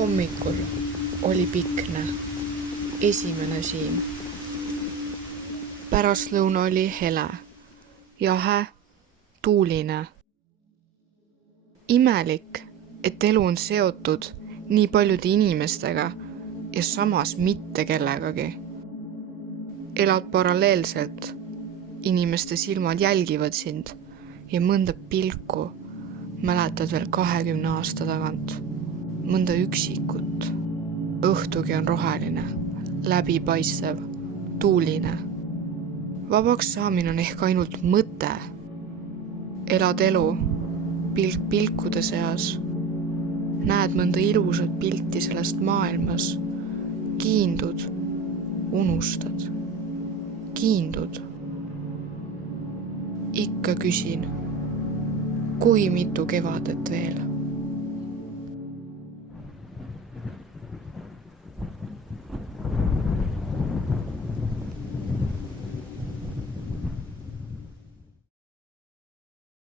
Hommikul oli pikne, esimene siin. Pärastlõuna oli hele, jahe, tuuline. Imelik, et elu on seotud nii paljude inimestega ja samas mitte kellegagi. Elad paralleelselt, inimeste silmad jälgivad sind ja mõnda pilku mäletad veel 20 aasta tagant, mõnda üksikut. Õhtugi on roheline, läbipaistev, tuuline. Vabaks saamine on ehk ainult mõte. Elad elu, pilk pilkude seas. Näed mõnda ilusat pilti sellest maailmas. Kiindud, unustad. Kiindud. Ikka küsin, kui mitu kevadet veel.